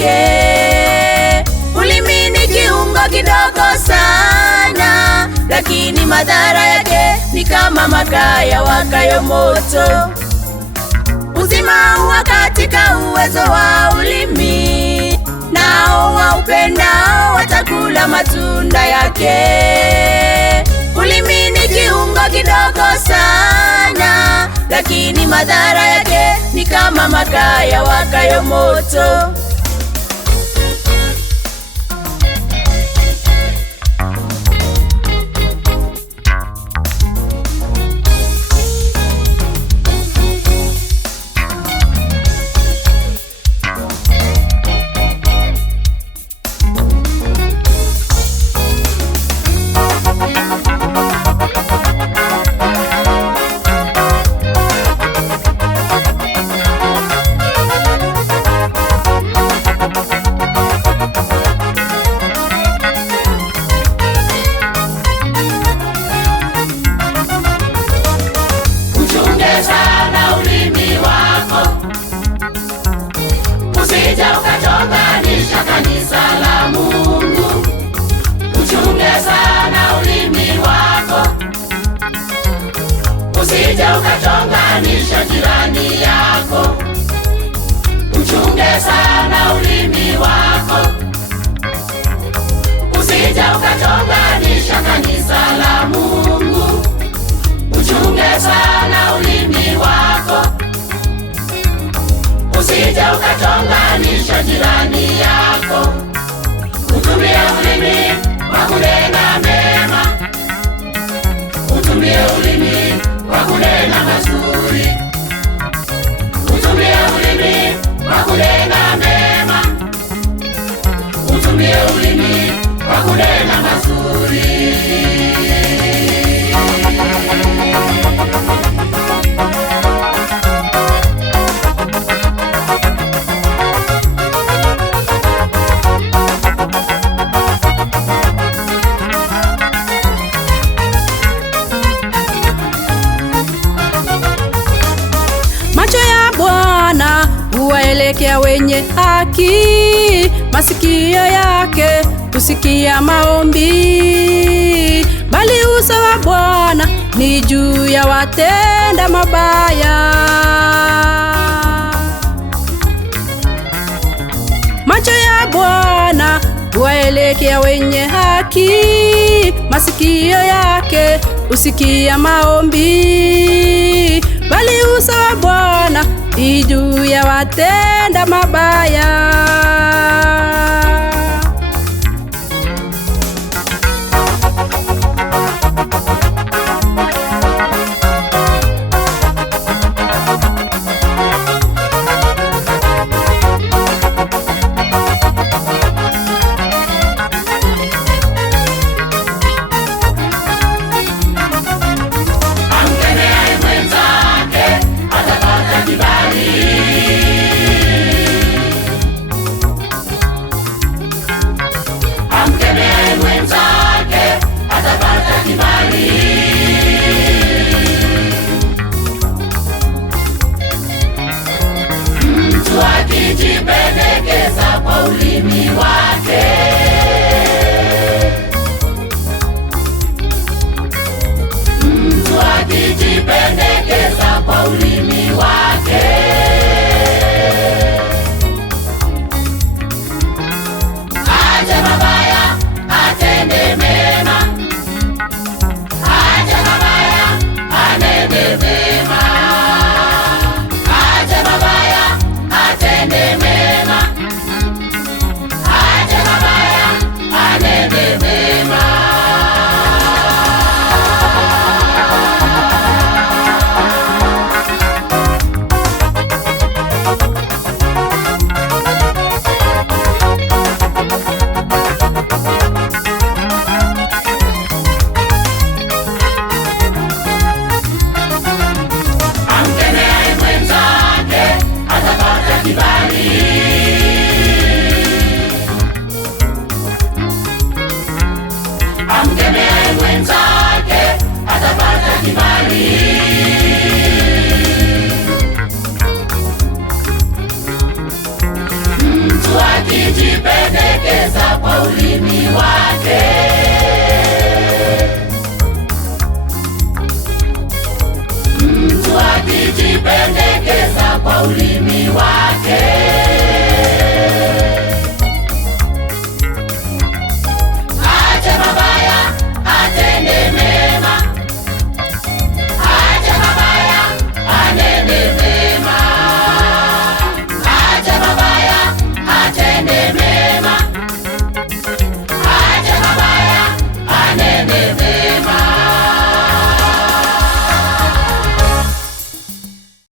yake. Ulimi ni kiungo kidogo sana, lakini madhara yake ni kama makaa yawakayo moto. Uzima huwa katika uwezo wa ulimi, nao waupendao watakula matunda yake. Ulimi ni kiungo kidogo sana, lakini madhara yake ni kama makaa yawakayo moto. Sana ulimi wako, usije ukachonganisha kanisa la Mungu. Uchunge sana ulimi wako, usije ukachonganisha jirani yako. Uchunge sana ulimi wako, usije ukachonganisha kanisa la Mungu. Uchunge sana ulimi wako, usije ukachonganisha jirani yako. Utumie ulimi wa kunena mema, utumie ulimi wa kunena mazuri. Utumie ulimi wa kunena mema, utumie ulimi wa kunena mazuri. Macho ya Bwana huwaelekea wenye haki, masikio yake husikia maombi. Bali uso wa Bwana ni juu ya watenda mabaya. Macho ya Bwana huwaelekea wenye haki, masikio yake husikia maombi. Bali uso wa Bwana ni juu ya watenda mabaya. ulimi